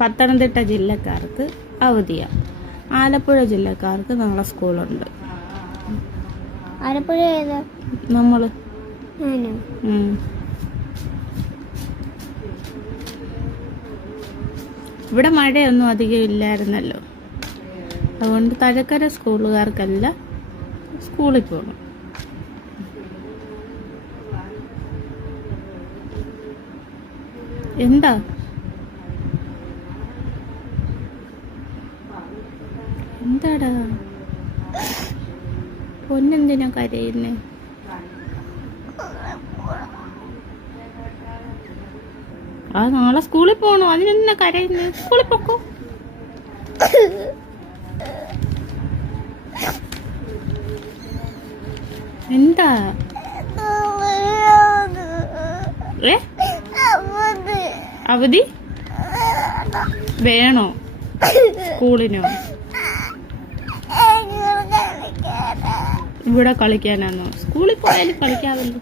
പത്തനംതിട്ട ജില്ലക്കാർക്ക് അവധിയാണ്. ആലപ്പുഴ ജില്ലക്കാർക്ക് നാളെ സ്കൂളുണ്ട്. ആലപ്പുഴ ഏതാ? നമ്മള് ഇവിടെ മഴയൊന്നും അധികം ഇല്ലായിരുന്നല്ലോ, അതുകൊണ്ട് തഴക്കര സ്കൂളുകാർക്കെല്ലാം സ്കൂളിൽ പോകണം. എന്താ എന്താടാ പൊന്നെന്തിനാ കരയുന്നേ? ആ നാളെ സ്കൂളിൽ പോകണോ? അതിനെന്തിനാ കരയുന്നേ? സ്കൂളിൽ പോക്കോ. എന്താ അവധി വേണോ സ്കൂളിനോ? ഇവിടെ കളിക്കാനാണോ? സ്കൂളിൽ പോയാലും കളിക്കാമല്ലോ.